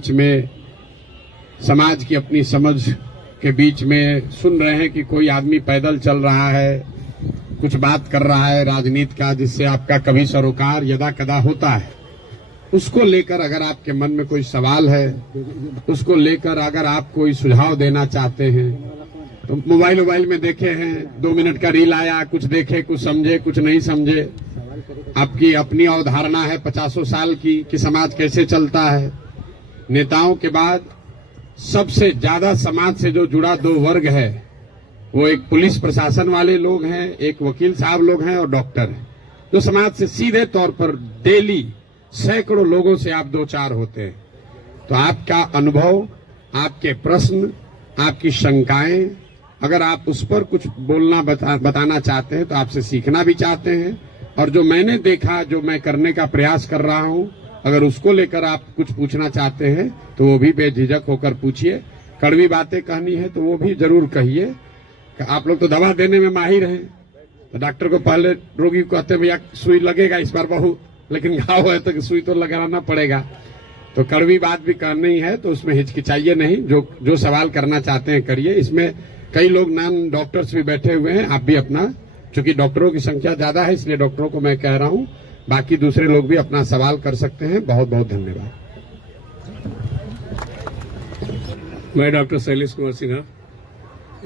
बीच में समाज की अपनी समझ के बीच में सुन रहे हैं कि कोई आदमी पैदल चल रहा है, कुछ बात कर रहा है राजनीति का, जिससे आपका कभी सरोकार यदा कदा होता है। उसको लेकर अगर आपके मन में कोई सवाल है, उसको लेकर अगर आप कोई सुझाव देना चाहते हैं, तो मोबाइल में देखे हैं 2 मिनट का रील आया, कुछ देखे, कुछ समझे, कुछ नहीं समझे। आपकी अपनी अवधारणा है 50 साल की कि समाज कैसे चलता है। नेताओं के बाद सबसे ज्यादा समाज से जो जुड़ा 2 वर्ग है, वो एक पुलिस प्रशासन वाले लोग हैं, एक वकील साहब लोग हैं और डॉक्टर हैं, जो समाज से सीधे तौर पर डेली सैकड़ों लोगों से आप 2-4 होते हैं। तो आपका अनुभव, आपके प्रश्न, आपकी शंकाएं, अगर आप उस पर कुछ बोलना बताना चाहते हैं तो आपसे सीखना भी चाहते हैं, और जो मैंने देखा, जो मैं करने का प्रयास कर रहा हूं, अगर उसको लेकर आप कुछ पूछना चाहते हैं तो वो भी बेझिझक होकर पूछिए। कड़वी बातें कहनी है तो वो भी जरूर कहिए। आप लोग तो दवा देने में माहिर हैं, तो डॉक्टर को पहले रोगी को कहते हैं भैया सुई लगेगा इस बार बहुत, लेकिन घाव है तो सुई तो लगाना पड़ेगा। तो कड़वी बात भी करनी है तो उसमें हिचकिचाइए नहीं, जो सवाल करना चाहते हैं करिए। इसमें कई लोग नॉन डॉक्टर्स भी बैठे हुए हैं, आप भी अपना, चूंकि डॉक्टरों की संख्या ज्यादा है इसलिए डॉक्टरों को मैं कह रहा हूं, बाकी दूसरे लोग भी अपना सवाल कर सकते हैं। बहुत बहुत धन्यवाद। मैं डॉक्टर शैलेश कुमार सिन्हा,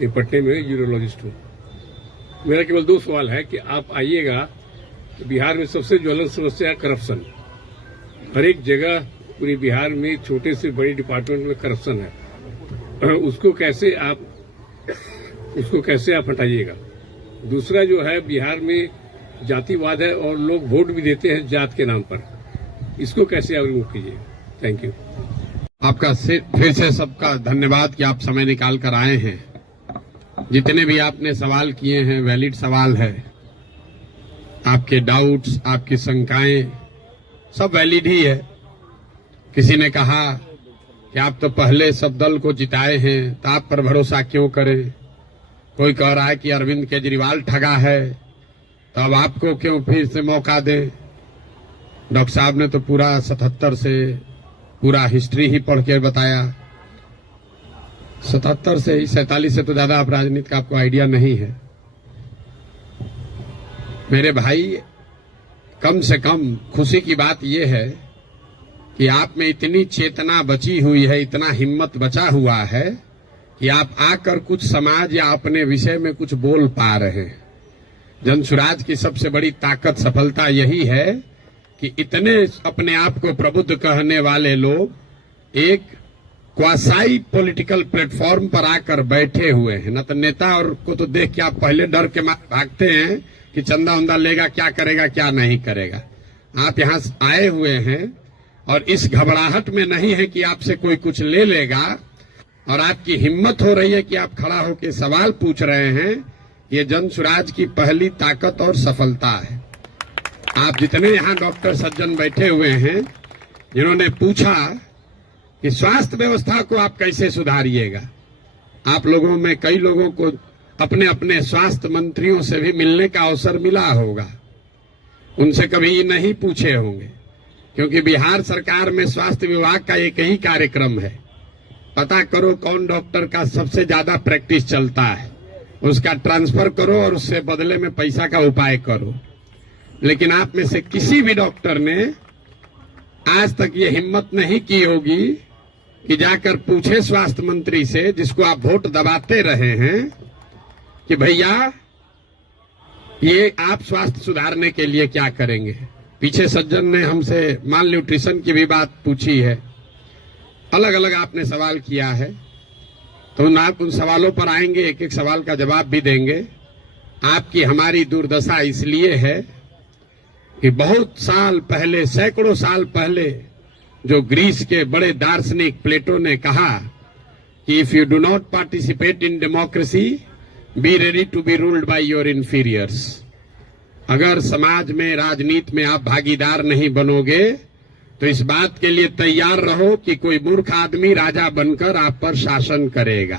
ये पटने में यूरोलॉजिस्ट हूँ। मेरा केवल 2 सवाल है कि आप आइएगा तो बिहार में सबसे ज्वलंत समस्या है करप्शन। हर एक जगह पूरी बिहार में छोटे से बड़े डिपार्टमेंट में करप्शन है, उसको कैसे आप हटाइएगा। दूसरा जो है, बिहार में जातिवाद है और लोग वोट भी देते हैं जात के नाम पर, इसको कैसे आप रिमूव कीजिए। Thank you. आपका फिर से सबका धन्यवाद कि आप समय निकाल कर आए हैं। जितने भी आपने सवाल किए हैं वैलिड सवाल है, आपके डाउट्स, आपकी शंकाएं सब वैलिड ही है। किसी ने कहा कि आप तो पहले सब दल को जिताए हैं तो आप पर भरोसा क्यों करें। कोई कह रहा है कि अरविंद केजरीवाल ठगा है तो अब आपको क्यों फिर से मौका दें। डॉक्टर साहब ने तो पूरा 77 से पूरा हिस्ट्री ही पढ़ के बताया। 77 से ही 47 से तो ज्यादा आप राजनीति का आपको आइडिया नहीं है। मेरे भाई, कम से कम खुशी की बात यह है कि आप में इतनी चेतना बची हुई है, इतना हिम्मत बचा हुआ है कि आप आकर कुछ समाज या अपने विषय में कुछ बोल पा रहे हैं। जनसुराज की सबसे बड़ी ताकत, सफलता यही है कि इतने अपने आप को प्रबुद्ध कहने वाले लोग एक क्वासाई पॉलिटिकल प्लेटफॉर्म पर आकर बैठे हुए हैं। न तो नेता और को तो देख के आप पहले डर के मारे भागते हैं कि चंदा उंदा लेगा, क्या करेगा क्या नहीं करेगा। आप यहाँ आए हुए हैं और इस घबराहट में नहीं है कि आपसे कोई कुछ ले लेगा, और आपकी हिम्मत हो रही है कि आप खड़ा होकर सवाल पूछ रहे हैं। ये जनसुराज की पहली ताकत और सफलता है। आप जितने यहाँ डॉक्टर सज्जन बैठे हुए हैं, जिन्होंने पूछा कि स्वास्थ्य व्यवस्था को आप कैसे सुधारिएगा, आप लोगों में कई लोगों को अपने अपने स्वास्थ्य मंत्रियों से भी मिलने का अवसर मिला होगा। उनसे कभी नहीं पूछे होंगे, क्योंकि बिहार सरकार में स्वास्थ्य विभाग का एक ही कार्यक्रम है, पता करो कौन डॉक्टर का सबसे ज्यादा प्रैक्टिस चलता है, उसका ट्रांसफर करो और उससे बदले में पैसा का उपाय करो। लेकिन आप में से किसी भी डॉक्टर ने आज तक ये हिम्मत नहीं की होगी कि जाकर पूछे स्वास्थ्य मंत्री से, जिसको आप वोट दबाते रहे हैं, कि भैया ये आप स्वास्थ्य सुधारने के लिए क्या करेंगे। पीछे सज्जन ने हमसे माल न्यूट्रिशन की भी बात पूछी है, अलग अलग आपने सवाल किया है, तो आप उन सवालों पर आएंगे, एक एक सवाल का जवाब भी देंगे। आपकी हमारी दुर्दशा इसलिए है कि बहुत साल पहले, सैकड़ों साल पहले, जो ग्रीस के बड़े दार्शनिक प्लेटो ने कहा कि if you do not participate in democracy, be ready to be ruled by your inferiors. अगर समाज में, राजनीति में आप भागीदार नहीं बनोगे तो इस बात के लिए तैयार रहो कि कोई मूर्ख आदमी राजा बनकर आप पर शासन करेगा।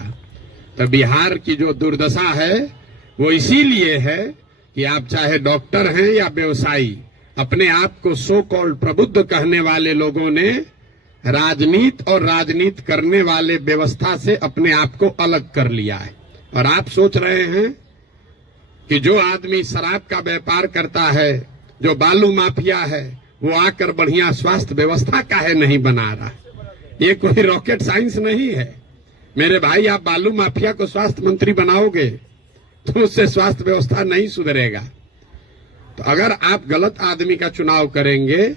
तो बिहार की जो दुर्दशा है वो इसीलिए है कि आप चाहे डॉक्टर हैं या व्यवसायी, अपने आप को सो कॉल्ड प्रबुद्ध कहने वाले लोगों ने राजनीति और राजनीति करने वाले व्यवस्था से अपने आप को अलग कर लिया है। और आप सोच रहे हैं कि जो आदमी शराब का व्यापार करता है, जो बालू माफिया है, वो आकर बढ़िया स्वास्थ्य व्यवस्था काहे नहीं बना रहा। ये कोई रॉकेट साइंस नहीं है मेरे भाई। आप बालू माफिया को स्वास्थ्य मंत्री बनाओगे तो उससे स्वास्थ्य व्यवस्था नहीं सुधरेगा। तो अगर आप गलत आदमी का चुनाव करेंगे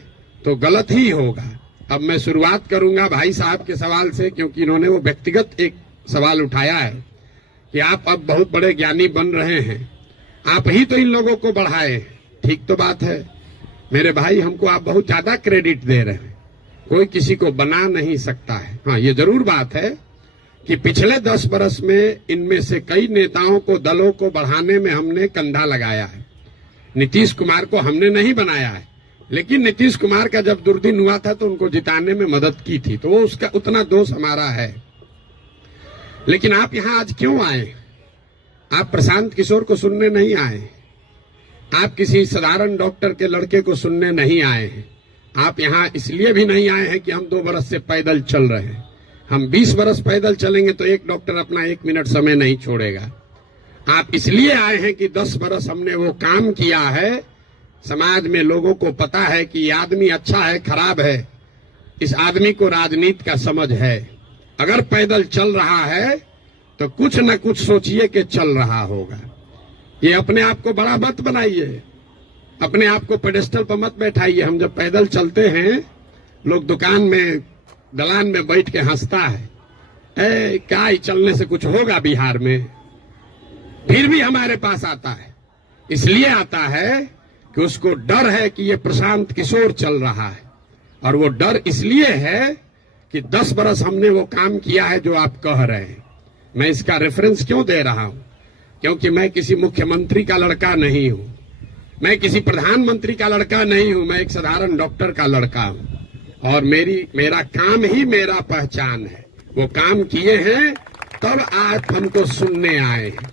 तो गलत ही होगा। अब मैं शुरुआत करूंगा भाई साहब के सवाल से, क्योंकि इन्होंने वो व्यक्तिगत एक सवाल उठाया है कि आप अब बहुत बड़े ज्ञानी बन रहे हैं, आप ही तो इन लोगों को बढ़ाए। ठीक तो बात है मेरे भाई, हमको आप बहुत ज्यादा क्रेडिट दे रहे हैं। कोई किसी को बना नहीं सकता है। हाँ, ये जरूर बात है कि पिछले 10 बरस में इनमें से कई नेताओं को, दलों को बढ़ाने में हमने कंधा लगाया है। नीतीश कुमार को हमने नहीं बनाया है, लेकिन नीतीश कुमार का जब दुर्दिन हुआ था तो उनको जिताने में मदद की थी, तो वो उसका उतना दोष हमारा है। लेकिन आप यहाँ आज क्यों आए? आप प्रशांत किशोर को सुनने नहीं आए, आप किसी साधारण डॉक्टर के लड़के को सुनने नहीं आए हैं। आप यहाँ इसलिए भी नहीं आए हैं कि हम 2 बरस से पैदल चल रहे हैं। हम 20 बरस पैदल चलेंगे तो एक डॉक्टर अपना 1 मिनट समय नहीं छोड़ेगा। आप इसलिए आए हैं कि 10 बरस हमने वो काम किया है, समाज में लोगों को पता है कि ये आदमी अच्छा है, खराब है, इस आदमी को राजनीति का समझ है। अगर पैदल चल रहा है तो कुछ न कुछ सोचिए कि चल रहा होगा। ये अपने आप को बड़ा मत बनाइए, अपने आप को पेडेस्टल पर मत बैठाइए। हम जब पैदल चलते हैं, लोग दुकान में, दलान में बैठ के हंसता है, क्या ही चलने से कुछ होगा बिहार में। फिर भी हमारे पास आता है, इसलिए आता है कि उसको डर है कि ये प्रशांत किशोर चल रहा है। और वो डर इसलिए है कि 10 बरस हमने वो काम किया है जो आप कह रहे हैं। मैं इसका रेफरेंस क्यों दे रहा हूं? क्योंकि मैं किसी मुख्यमंत्री का लड़का नहीं हूं, मैं किसी प्रधानमंत्री का लड़का नहीं हूं, मैं एक साधारण डॉक्टर का लड़का हूं। और मेरा काम ही मेरा पहचान है। वो काम किए हैं तब आप हमको सुनने आए हैं।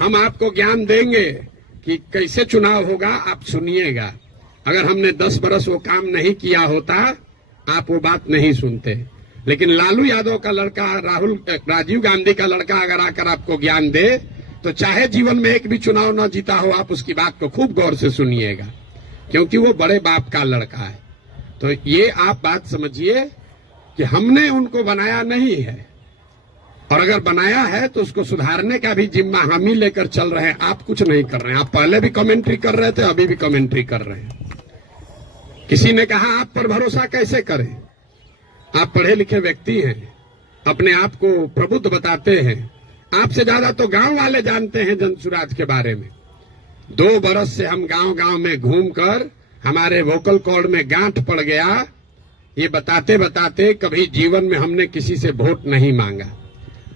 हम आपको ज्ञान देंगे कि कैसे चुनाव होगा, आप सुनिएगा। अगर हमने 10 बरस वो काम नहीं किया होता, आप वो बात नहीं सुनते। लेकिन लालू यादव का लड़का, राजीव गांधी का लड़का अगर आकर आपको ज्ञान दे, तो चाहे जीवन में एक भी चुनाव न जीता हो, आप उसकी बात को खूब गौर से सुनिएगा, क्योंकि वो बड़े बाप का लड़का है। तो ये आप बात समझिए कि हमने उनको बनाया नहीं है, और अगर बनाया है तो उसको सुधारने का भी जिम्मा हम ही लेकर चल रहे हैं। आप कुछ नहीं कर रहे हैं। आप पहले भी कमेंट्री कर रहे थे, अभी भी कमेंट्री कर रहे हैं। किसी ने कहा आप पर भरोसा कैसे करें? आप पढ़े लिखे व्यक्ति हैं, अपने आप को प्रबुद्ध बताते हैं। आपसे ज्यादा तो गांव वाले जानते हैं जनसुराज के बारे में। 2 बरस से हम गांव गांव में घूमकर हमारे वोकल कॉर्ड में गांठ पड़ गया। ये बताते बताते कभी जीवन में हमने किसी से वोट नहीं मांगा।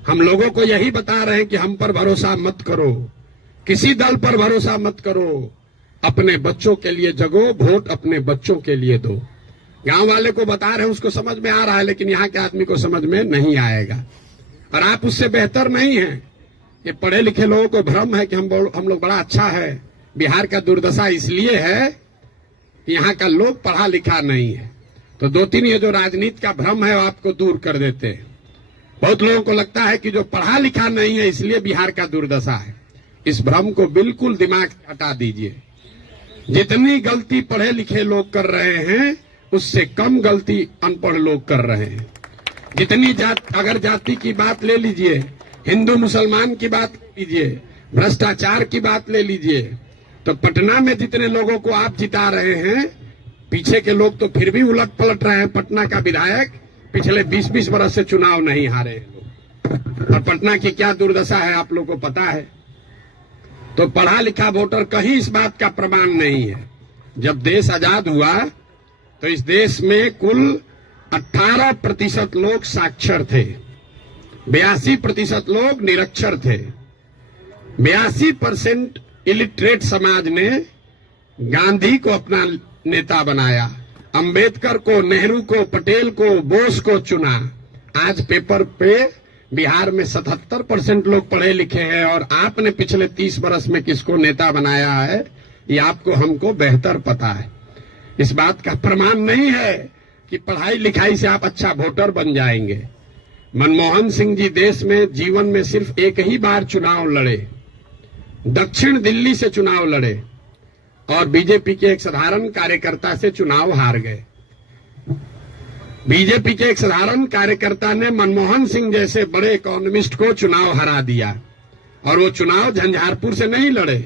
हम लोगों को यही बता रहे हैं कि हम पर भरोसा मत करो, किसी दल पर भरोसा मत करो, अपने बच्चों के लिए जगो, वोट अपने बच्चों के लिए दो। गांव वाले को बता रहे हैं, उसको समझ में आ रहा है, लेकिन यहाँ के आदमी को समझ में नहीं आएगा। और आप उससे बेहतर नहीं हैं। ये पढ़े लिखे लोगों को भ्रम है कि हम लोग बड़ा अच्छा है। बिहार का दुर्दशा इसलिए है कि यहाँ का लोग पढ़ा लिखा नहीं है। तो 2-3 ये जो राजनीति का भ्रम है वो आपको दूर कर देते हैं। बहुत लोगों को लगता है कि जो पढ़ा लिखा नहीं है इसलिए बिहार का दुर्दशा है। इस भ्रम को बिल्कुल दिमाग से हटा दीजिए। जितनी गलती पढ़े लिखे लोग कर रहे हैं, उससे कम गलती अनपढ़ लोग कर रहे हैं। जितनी अगर जाति की बात ले लीजिए, हिंदू मुसलमान की बात ले लीजिए, भ्रष्टाचार की बात ले लीजिए, तो पटना में जितने लोगों को आप जिता रहे हैं, पीछे के लोग तो फिर भी उलट पलट रहे हैं। पटना का विधायक पिछले 20-20 बरस से चुनाव नहीं हारे हैं। और पटना की क्या दुर्दशा है आप लोगों को पता है। तो पढ़ा लिखा वोटर कहीं इस बात का प्रमाण नहीं है। जब देश आजाद हुआ तो इस देश में कुल 18% लोग साक्षर थे, 82% लोग निरक्षर थे। 82% इलिटरेट समाज ने गांधी को अपना नेता बनाया, अंबेडकर को, नेहरू को, पटेल को, बोस को चुना। आज पेपर पे बिहार में 77% लोग पढ़े लिखे हैं, और आपने पिछले 30 बरस में किसको नेता बनाया है ये आपको हमको बेहतर पता है। इस बात का प्रमाण नहीं है कि पढ़ाई लिखाई से आप अच्छा वोटर बन जाएंगे। मनमोहन सिंह जी देश में जीवन में सिर्फ एक ही बार चुनाव लड़े, दक्षिण दिल्ली से चुनाव लड़े और बीजेपी के एक साधारण कार्यकर्ता से चुनाव हार गए। बीजेपी के एक साधारण कार्यकर्ता ने मनमोहन सिंह जैसे बड़े इकोनॉमिस्ट को चुनाव हरा दिया। और वो चुनाव झंझारपुर से नहीं लड़े,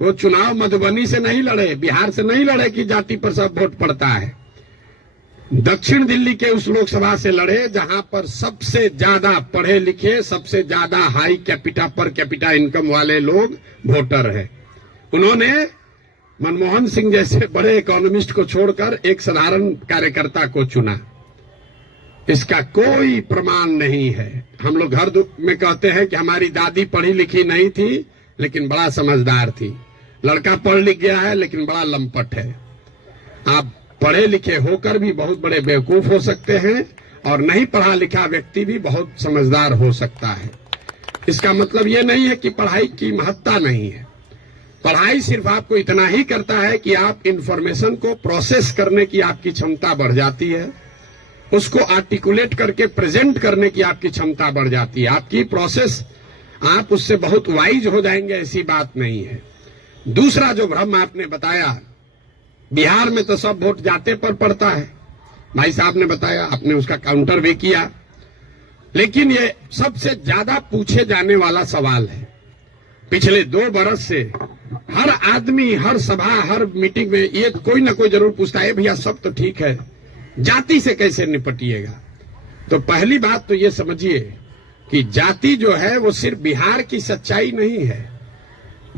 वो चुनाव मधुबनी से नहीं लड़े, बिहार से नहीं लड़े कि जाति पर सब वोट पड़ता है। दक्षिण दिल्ली के उस लोकसभा से लड़े जहां पर सबसे ज्यादा पढ़े लिखे, सबसे ज्यादा हाई पर कैपिटा इनकम वाले लोग वोटर हैं। उन्होंने मनमोहन सिंह जैसे बड़े इकोनॉमिस्ट को छोड़कर एक साधारण कार्यकर्ता को चुना। इसका कोई प्रमाण नहीं है। हम लोग घर में कहते हैं कि हमारी दादी पढ़ी लिखी नहीं थी लेकिन बड़ा समझदार थी। लड़का पढ़ लिख गया है लेकिन बड़ा लंपट है। आप पढ़े लिखे होकर भी बहुत बड़े बेवकूफ हो सकते हैं और नहीं पढ़ा लिखा व्यक्ति भी बहुत समझदार हो सकता है। इसका मतलब ये नहीं है कि पढ़ाई की महत्ता नहीं है। पढ़ाई सिर्फ आपको इतना ही करता है कि आप इंफॉर्मेशन को प्रोसेस करने की आपकी क्षमता बढ़ जाती है, उसको आर्टिकुलेट करके प्रेजेंट करने की आपकी क्षमता बढ़ जाती है। आपकी प्रोसेस, आप उससे बहुत वाइज हो जाएंगे, ऐसी बात नहीं है। दूसरा जो भ्रम आपने बताया, बिहार में तो सब वोट जाते पर पड़ता है, भाई साहब ने बताया, आपने उसका काउंटर भी किया। लेकिन ये सबसे ज्यादा पूछे जाने वाला सवाल है। पिछले 2 बरस से हर आदमी, हर सभा, हर मीटिंग में ये कोई ना कोई जरूर पूछता है, भैया सब तो ठीक है, जाति से कैसे निपटिएगा। तो पहली बात तो ये समझिए कि जाति जो है वो सिर्फ बिहार की सच्चाई नहीं है,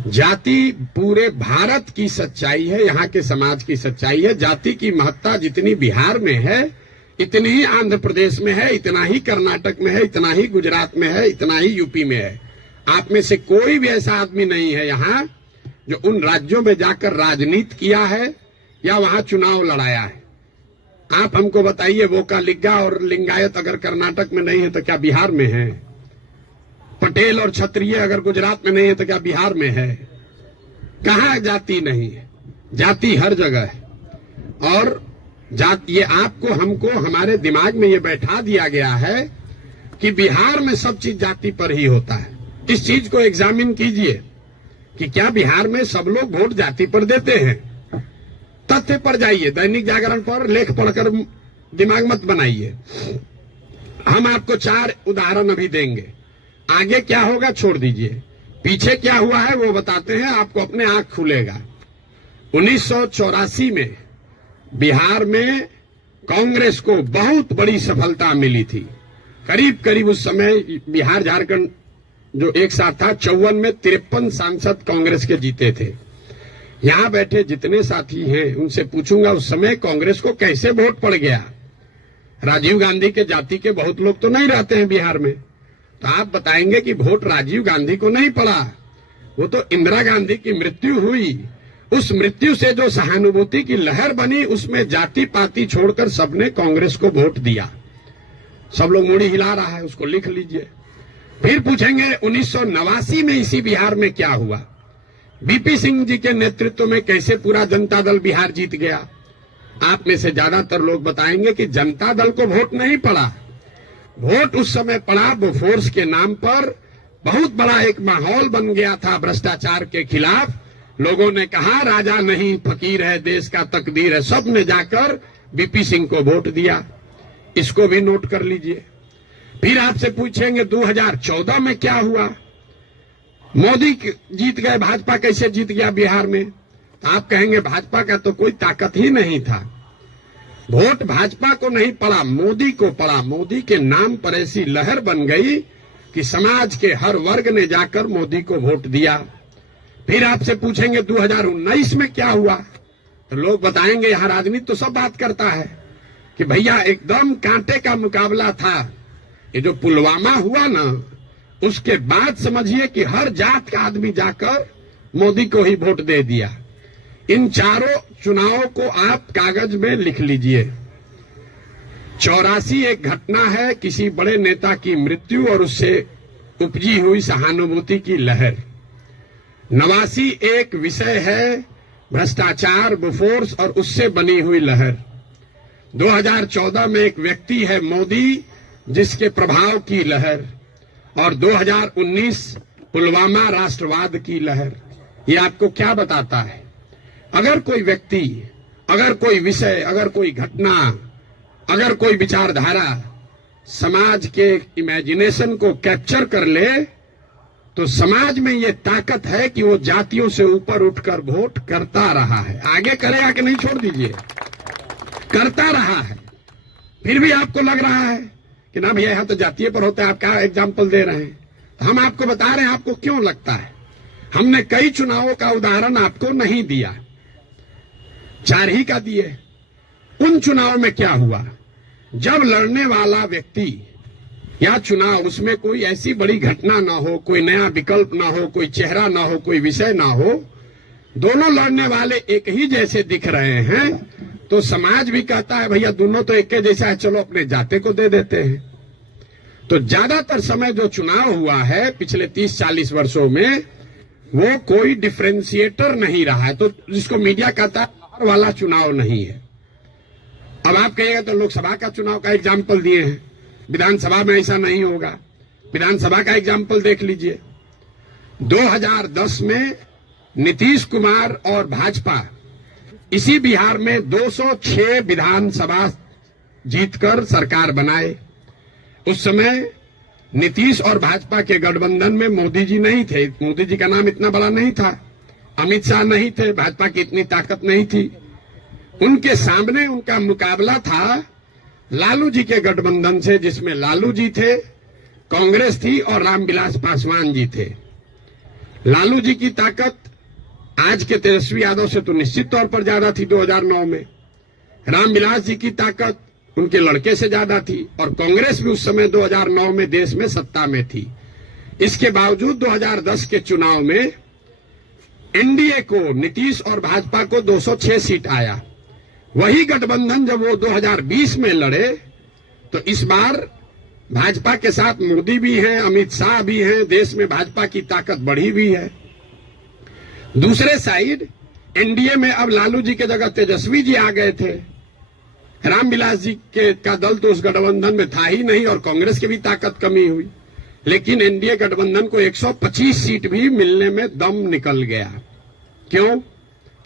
जाति पूरे भारत की सच्चाई है, यहाँ के समाज की सच्चाई है। जाति की महत्ता जितनी बिहार में है, इतनी ही आंध्र प्रदेश में है, इतना ही कर्नाटक में है, इतना ही गुजरात में है, इतना ही यूपी में है। आप में से कोई भी ऐसा आदमी नहीं है यहाँ जो उन राज्यों में जाकर राजनीति किया है या वहां चुनाव लड़ाया है। आप हमको बताइए, वोका लिग्गा और लिंगायत अगर कर्नाटक में नहीं है तो क्या बिहार में है? पटेल और क्षत्रिय अगर गुजरात में नहीं है तो क्या बिहार में है? कहाँ जाति नहीं है? जाति हर जगह है। और जाति, ये आपको हमको हमारे दिमाग में ये बैठा दिया गया है कि बिहार में सब चीज जाति पर ही होता है। इस चीज को एग्जामिन कीजिए कि क्या बिहार में सब लोग वोट जाति पर देते हैं। तथ्य पर जाइए, दैनिक जागरण पर लेख पढ़कर दिमाग मत बनाइए। हम आपको 4 उदाहरण अभी देंगे, आगे क्या होगा छोड़ दीजिए, पीछे क्या हुआ है वो बताते हैं, आपको अपने आंख खुलेगा। 1984 में बिहार में कांग्रेस को बहुत बड़ी सफलता मिली थी। करीब करीब उस समय बिहार झारखंड जो एक साथ था, 54 में 53 सांसद कांग्रेस के जीते थे। यहां बैठे जितने साथी हैं उनसे पूछूंगा उस समय कांग्रेस को कैसे वोट पड़ गया। राजीव गांधी के जाति के बहुत लोग तो नहीं रहते हैं बिहार में, तो आप बताएंगे कि वोट राजीव गांधी को नहीं पड़ा, वो तो इंदिरा गांधी की मृत्यु हुई। उस मृत्यु से जो सहानुभूति की लहर बनी, उसमें जाति पाति छोड़कर सबने कांग्रेस को वोट दिया। सब लोग मुड़ी हिला रहा है, उसको लिख लीजिए। फिर पूछेंगे 1989 में इसी बिहार में क्या हुआ, बीपी सिंह जी के नेतृत्व में कैसे पूरा जनता दल बिहार जीत गया। आप में से ज्यादातर लोग बताएंगे कि जनता दल को वोट नहीं पड़ा, वोट उस समय पड़ा बोफोर्स के नाम पर। बहुत बड़ा एक माहौल बन गया था भ्रष्टाचार के खिलाफ। लोगों ने कहा राजा नहीं फकीर है, देश का तकदीर है, सब ने जाकर बीपी सिंह को वोट दिया। इसको भी नोट कर लीजिए। फिर आपसे पूछेंगे 2014 में क्या हुआ, मोदी जीत गए, भाजपा कैसे जीत गया बिहार में। तो आप कहेंगे भाजपा का तो कोई ताकत ही नहीं था, वोट भाजपा को नहीं पड़ा, मोदी को पड़ा। मोदी के नाम पर ऐसी लहर बन गई कि समाज के हर वर्ग ने जाकर मोदी को वोट दिया। फिर आपसे पूछेंगे 2019 में क्या हुआ, तो लोग बताएंगे यहां राजनीति तो सब बात करता है कि भैया एकदम कांटे का मुकाबला था। ये जो पुलवामा हुआ ना, उसके बाद समझिए कि हर जात का आदमी जाकर मोदी को ही वोट दे दिया। इन चारों चुनावों को आप कागज में लिख लीजिए। 84 एक घटना है, किसी बड़े नेता की मृत्यु और उससे उपजी हुई सहानुभूति की लहर। 89 एक विषय है भ्रष्टाचार, बोफोर्स और उससे बनी हुई लहर। 2014 में एक व्यक्ति है मोदी जिसके प्रभाव की लहर, और 2019 पुलवामा राष्ट्रवाद की लहर। ये आपको क्या बताता है? अगर कोई व्यक्ति, अगर कोई विषय, अगर कोई घटना, अगर कोई विचारधारा समाज के इमेजिनेशन को कैप्चर कर ले, तो समाज में ये ताकत है कि वो जातियों से ऊपर उठकर वोट करता रहा है। आगे करेगा कि नहीं, छोड़ दीजिए, करता रहा है। फिर भी आपको लग रहा है कि ना भैया यहाँ तो जातीय पर होता है, आप क्या एग्जाम्पल दे रहे हैं? हम आपको बता रहे हैं आपको क्यों लगता है। हमने कई चुनावों का उदाहरण आपको नहीं दिया, 4 ही का दिए। उन चुनाव में क्या हुआ? जब लड़ने वाला व्यक्ति या चुनाव, उसमें कोई ऐसी बड़ी घटना ना हो, कोई नया विकल्प ना हो, कोई चेहरा ना हो, कोई विषय ना हो, दोनों लड़ने वाले एक ही जैसे दिख रहे हैं, तो समाज भी कहता है भैया दोनों तो एक जैसा है, चलो अपने जाते को दे देते हैं। तो ज्यादातर समय जो चुनाव हुआ है पिछले 30-40 वर्षों में, वो कोई डिफरेंशिएटर नहीं रहा है। तो जिसको मीडिया कहता है लहर वाला चुनाव नहीं है। अब आप कहिएगा तो लोकसभा का चुनाव का एग्जाम्पल दिए हैं, विधानसभा में ऐसा नहीं होगा। विधानसभा का एग्जाम्पल देख लीजिए। 2010 में नीतीश कुमार और भाजपा इसी बिहार में 206 विधानसभा जीतकर सरकार बनाए। उस समय नीतीश और भाजपा के गठबंधन में मोदी जी नहीं थे, मोदी जी का नाम इतना बड़ा नहीं था, अमित शाह नहीं थे, भाजपा की इतनी ताकत नहीं थी। उनके सामने उनका मुकाबला था लालू जी के गठबंधन से, जिसमें लालू जी थे, कांग्रेस थी और रामविलास पासवान जी थे। लालू जी की ताकत आज के तेजस्वी यादव से तो निश्चित तौर पर ज्यादा थी 2009 में। रामविलास जी की ताकत उनके लड़के से ज्यादा थी, और कांग्रेस भी उस समय 2009 में देश में सत्ता में थी। इसके बावजूद 2010 के चुनाव में एनडीए को, नीतीश और भाजपा को 206 सीट आया। वही गठबंधन जब वो 2020 में लड़े, तो इस बार भाजपा के साथ मोदी भी हैं, अमित शाह भी हैं, देश में भाजपा की ताकत बढ़ी हुई है। दूसरे साइड एनडीए में अब लालू जी के जगह तेजस्वी जी आ गए थे। रामविलास जी का दल तो उस गठबंधन में था ही नहीं, और कांग्रेस की भी ताकत कमी हुई। लेकिन एनडीए गठबंधन को 125 सीट भी मिलने में दम निकल गया। क्यों?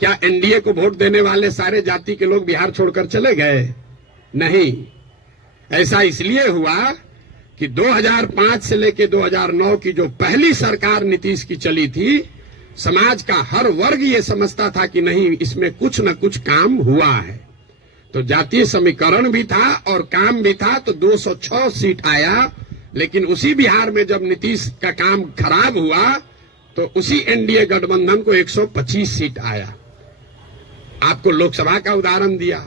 क्या एनडीए को वोट देने वाले सारे जाति के लोग बिहार छोड़कर चले गए? नहीं। ऐसा इसलिए हुआ कि 2005 से लेकर 2009 की जो पहली सरकार नीतीश की चली थी, समाज का हर वर्ग ये समझता था कि नहीं, इसमें कुछ न कुछ काम हुआ है। तो जातीय समीकरण भी था और काम भी था, तो 206 सीट आया। लेकिन उसी बिहार में जब नीतीश का काम खराब हुआ, तो उसी एनडीए गठबंधन को 125 सीट आया। आपको लोकसभा का उदाहरण दिया,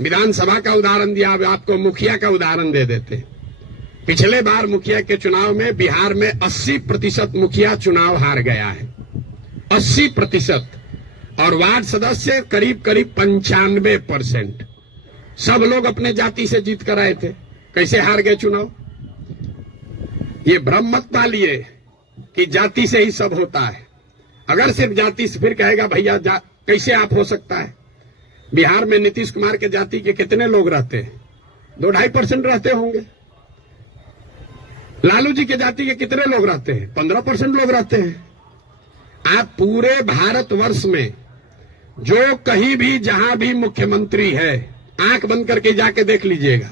विधानसभा का उदाहरण दिया, अब आपको मुखिया का उदाहरण दे देते। पिछले बार मुखिया के चुनाव में बिहार में 80% मुखिया चुनाव हार गया है, 80%, और वार्ड सदस्य करीब 95%। सब लोग अपने जाति से जीत कर आए थे। कैसे हार गए चुनाव? ये भ्रम मत पालिए कि जाति से ही सब होता है। अगर सिर्फ जाति से, फिर कहेगा भैया कैसे आप हो सकता है? बिहार में नीतीश कुमार के जाति के कितने लोग रहते हैं? 2-2.5% रहते होंगे। लालू जी के जाति के कितने लोग रहते हैं? 15% लोग रहते हैं। आप पूरे भारतवर्ष में जो कहीं भी जहां भी मुख्यमंत्री है, आंख बंद करके जाके देख लीजिएगा,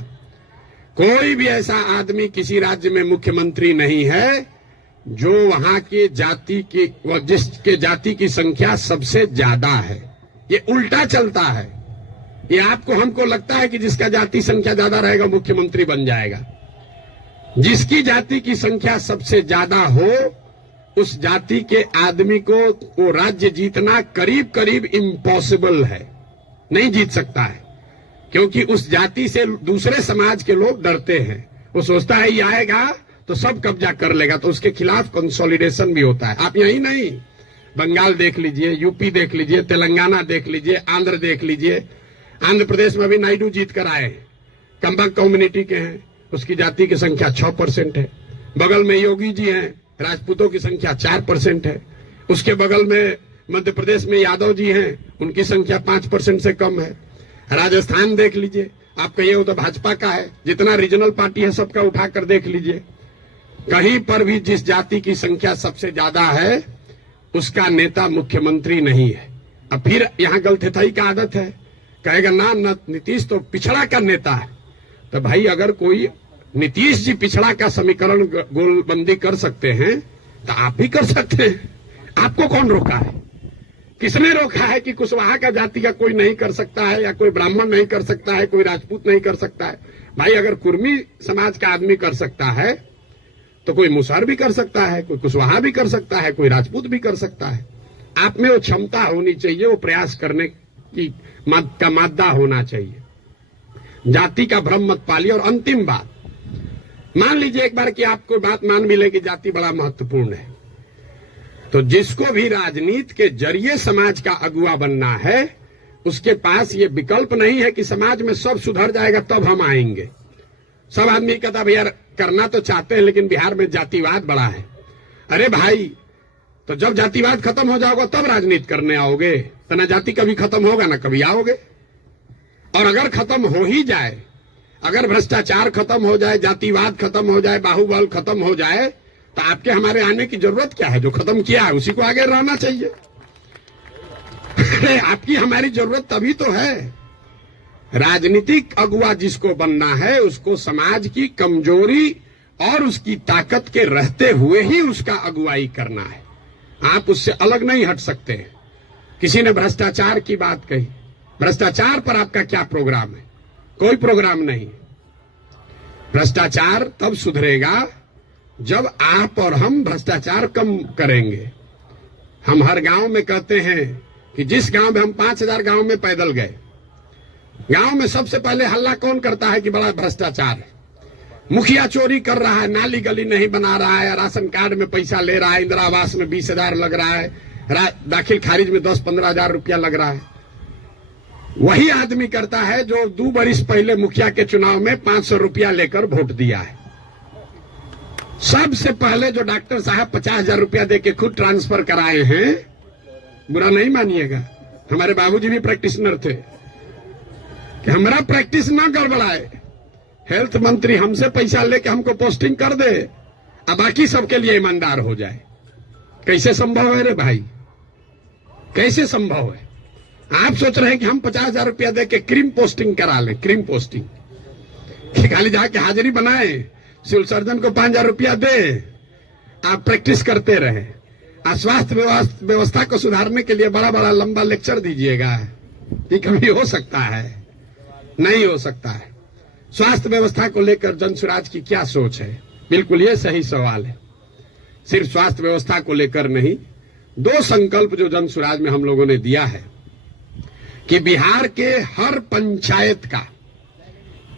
कोई भी ऐसा आदमी किसी राज्य में मुख्यमंत्री नहीं है जो वहां के जाति की, जिसके जाति की संख्या सबसे ज्यादा है। ये उल्टा चलता है। ये आपको हमको लगता है कि जिसका जाति संख्या ज्यादा रहेगा मुख्यमंत्री बन जाएगा। जिसकी जाति की संख्या सबसे ज्यादा हो, उस जाति के आदमी को वो राज्य जीतना करीब करीब इम्पॉसिबल है, नहीं जीत सकता है। क्योंकि उस जाति से दूसरे समाज के लोग डरते हैं। वो सोचता है ये आएगा तो सब कब्जा कर लेगा, तो उसके खिलाफ कंसोलिडेशन भी होता है। आप यही नहीं, बंगाल देख लीजिए, यूपी देख लीजिए, तेलंगाना देख लीजिए, आंध्र देख लीजिए। आंध्र प्रदेश में भी नायडू जीत कर आए, कंबक कम्युनिटी के हैं, उसकी जाति की संख्या 6% है। बगल में योगी जी हैं, राजपूतों की संख्या 4% है। उसके बगल में मध्य प्रदेश में यादव जी हैं, उनकी संख्या 5% से कम है। राजस्थान देख लीजिए, आप कहिए वो तो भाजपा का है, जितना रीजनल पार्टी है सबका उठाकर देख लीजिए, कहीं पर भी जिस जाति की संख्या सबसे ज्यादा है उसका नेता मुख्यमंत्री नहीं है। अब फिर यहाँ गलथेथाई का आदत है, कहेगा ना नीतीश तो पिछड़ा का नेता है। तो भाई अगर कोई नीतीश जी पिछड़ा का समीकरण गोलबंदी कर सकते हैं तो आप भी कर सकते हैं। आपको कौन रोका है? किसने रोका है कि कुशवाहा का जाति का कोई नहीं कर सकता है, या कोई ब्राह्मण नहीं कर सकता है, कोई राजपूत नहीं कर सकता है? भाई अगर कुर्मी समाज का आदमी कर सकता है तो कोई मुसहर भी कर सकता है, कोई कुशवाहा भी कर सकता है, कोई राजपूत भी कर सकता है। आप में वो क्षमता होनी चाहिए, वो प्रयास करने की का मादा होना चाहिए। जाति का भ्रम मत पालिए। और अंतिम बात, मान लीजिए एक बार कि आपको बात मान भी ले कि जाति बड़ा महत्वपूर्ण है, तो जिसको भी राजनीति के जरिए समाज का अगुवा बनना है उसके पास ये विकल्प नहीं है कि समाज में सब सुधर जाएगा तब हम आएंगे। सब आदमी कहता भैया करना तो चाहते हैं लेकिन बिहार में जातिवाद बड़ा है। अरे भाई, तो जब जातिवाद खत्म हो जाओगे तब राजनीति करने आओगे, तो ना जाति कभी खत्म होगा ना कभी आओगे। और अगर खत्म हो ही जाए, अगर भ्रष्टाचार खत्म हो जाए, जातिवाद खत्म हो जाए, बाहुबल खत्म हो जाए, तो आपके हमारे आने की जरूरत क्या है? जो खत्म किया है उसी को आगे रहना चाहिए। अरे आपकी हमारी जरूरत तभी तो है। राजनीतिक अगुवा जिसको बनना है उसको समाज की कमजोरी और उसकी ताकत के रहते हुए ही उसका अगुवाई करना है। आप उससे अलग नहीं हट सकते। किसी ने भ्रष्टाचार की बात कही, भ्रष्टाचार पर आपका क्या प्रोग्राम है? कोई प्रोग्राम नहीं। भ्रष्टाचार तब सुधरेगा जब आप और हम भ्रष्टाचार कम करेंगे। हम हर गांव में कहते हैं कि जिस गांव में हम 5000 गांव में पैदल गए, गांव में सबसे पहले हल्ला कौन करता है कि बड़ा भ्रष्टाचार है, मुखिया चोरी कर रहा है, नाली गली नहीं बना रहा है, राशन कार्ड में पैसा ले रहा है, इंदिरा आवास में 20,000 लग रहा है, दाखिल खारिज में 10-15 हजार रुपया लग रहा है। वही आदमी करता है जो 2 बरिस पहले मुखिया के चुनाव में 500 रुपया लेकर वोट दिया है। सबसे पहले जो डॉक्टर साहब 50,000 रुपया देके खुद ट्रांसफर कराए हैं, बुरा नहीं मानिएगा, हमारे बाबूजी भी प्रैक्टिशनर थे, कि हमारा प्रैक्टिस ना गड़बड़ाए, हेल्थ मंत्री हमसे पैसा लेके हमको पोस्टिंग कर दे, अब बाकी सबके लिए ईमानदार हो जाए। कैसे संभव है रे भाई? कैसे संभव है? आप सोच रहे हैं कि हम 50,000 रुपया देके क्रीम पोस्टिंग करा लें, क्रीम पोस्टिंग, कि खाली जाके हाजिरी बनाए, सिविल सर्जन को 5,000 रुपया दे, आप प्रैक्टिस करते रहे। स्वास्थ्य व्यवस्था को सुधारने के लिए बड़ा बड़ा लंबा लेक्चर दीजिएगा, ये कभी हो सकता है? नहीं हो सकता है। स्वास्थ्य व्यवस्था को लेकर जनसुराज की क्या सोच है? बिल्कुल ये सही सवाल है। सिर्फ स्वास्थ्य व्यवस्था को लेकर नहीं, 2 संकल्प जो जनसुराज में हम लोगों ने दिया है कि बिहार के हर पंचायत का,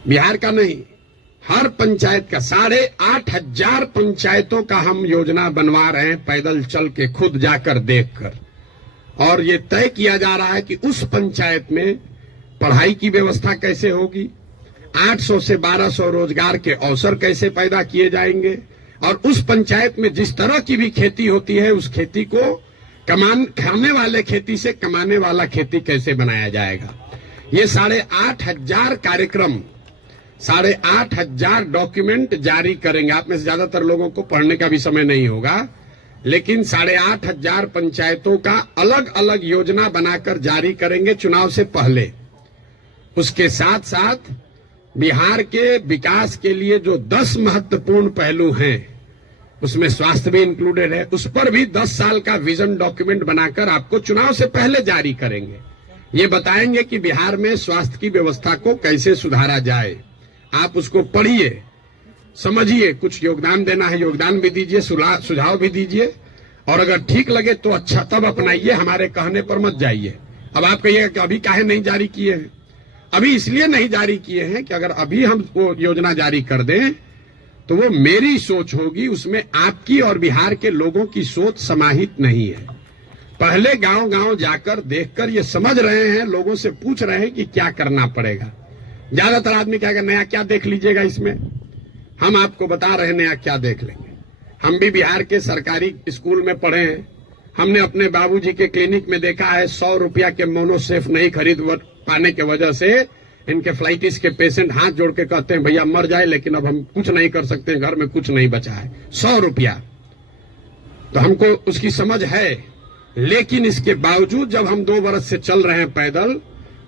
बिहार का नहीं, हर पंचायत का 8,500 पंचायतों का हम योजना बनवा रहे हैं, पैदल चल के खुद जाकर देखकर। और ये तय किया जा रहा है कि उस पंचायत में पढ़ाई की व्यवस्था कैसे होगी, 800 से 1200 रोजगार के अवसर कैसे पैदा किए जाएंगे, और उस पंचायत में जिस तरह की भी खेती होती है उस खेती को खाने वाले खेती से कमाने वाला खेती कैसे बनाया जाएगा। ये 8,500 कार्यक्रम, 8,500 डॉक्यूमेंट जारी करेंगे। आप में से ज्यादातर लोगों को पढ़ने का भी समय नहीं होगा, लेकिन 8,500 पंचायतों का अलग अलग योजना बनाकर जारी करेंगे चुनाव से पहले। उसके साथ साथ बिहार के विकास के लिए जो 10 महत्वपूर्ण पहलू हैं उसमें स्वास्थ्य भी इंक्लूडेड है, उस पर भी 10 साल का विजन डॉक्यूमेंट बनाकर आपको चुनाव से पहले जारी करेंगे। ये बताएंगे कि बिहार में स्वास्थ्य की व्यवस्था को कैसे सुधारा जाए। आप उसको पढ़िए, समझिए, कुछ योगदान देना है योगदान भी दीजिए, सुझाव भी दीजिए, और अगर ठीक लगे तो अच्छा तब अपनाइए, हमारे कहने पर मत जाइए। अब आप कहिएगा कि अभी काहे नहीं जारी किए हैं? अभी इसलिए नहीं जारी किए हैं कि अगर अभी हम वो योजना जारी कर दें तो वो मेरी सोच होगी, उसमें आपकी और बिहार के लोगों की सोच समाहित नहीं है। पहले गांव गांव जाकर देखकर ये समझ रहे हैं, लोगों से पूछ रहे हैं कि क्या करना पड़ेगा। ज्यादातर आदमी क्या नया क्या देख लीजिएगा इसमें, हम आपको बता रहे हैं नया क्या देख लेंगे। हम भी बिहार के सरकारी स्कूल में पढ़े हैं, हमने अपने बाबूजी के क्लिनिक में देखा है 100 रुपया के मोनोसेफ नहीं खरीद पाने के वजह से इनकेफ्लाइटिस के पेशेंट हाथ जोड़ के कहते हैं भैया मर जाए लेकिन अब हम कुछ नहीं कर सकते, घर में कुछ नहीं बचा है, 100 रुपया। तो हमको उसकी समझ है, लेकिन इसके बावजूद जब हम 2 बरस से चल रहे हैं पैदल,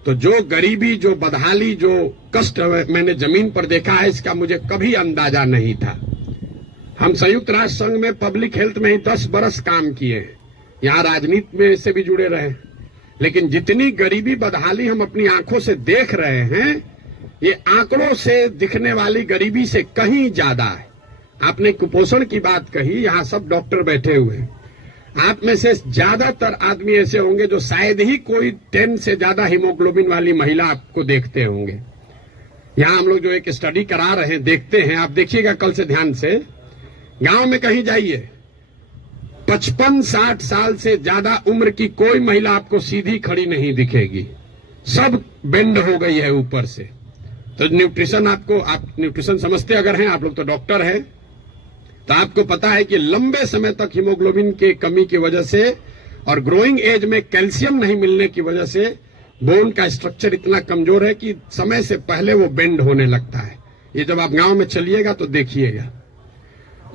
तो जो गरीबी, जो बदहाली, जो कष्ट मैंने जमीन पर देखा है, इसका मुझे कभी अंदाजा नहीं था। हम संयुक्त राष्ट्र संघ में पब्लिक हेल्थ में ही 10 बरस काम किए हैं, यहाँ राजनीति में से भी जुड़े रहे, लेकिन जितनी गरीबी बदहाली हम अपनी आंखों से देख रहे हैं, ये आंकड़ों से दिखने वाली गरीबी से कहीं ज्यादा है। आपने कुपोषण की बात कही, यहाँ सब डॉक्टर बैठे हुए हैं, आप में से ज्यादातर आदमी ऐसे होंगे जो शायद ही कोई 10 से ज्यादा हीमोग्लोबिन वाली महिला आपको देखते होंगे। यहाँ हम लोग जो एक स्टडी करा रहे हैं, देखते हैं, आप देखिएगा कल से ध्यान से, गांव में कहीं जाइए, 55-60 साल से ज्यादा उम्र की कोई महिला आपको सीधी खड़ी नहीं दिखेगी, सब बेंड हो गई है ऊपर से। तो न्यूट्रिशन आपको, आप न्यूट्रिशन समझते अगर हैं, आप लोग तो डॉक्टर हैं, तो आपको पता है कि लंबे समय तक हीमोग्लोबिन के कमी की वजह से और ग्रोइंग एज में कैल्शियम नहीं मिलने की वजह से बोन का स्ट्रक्चर इतना कमजोर है कि समय से पहले वो बेंड होने लगता है। ये जब आप गांव में चलिएगा तो देखिएगा,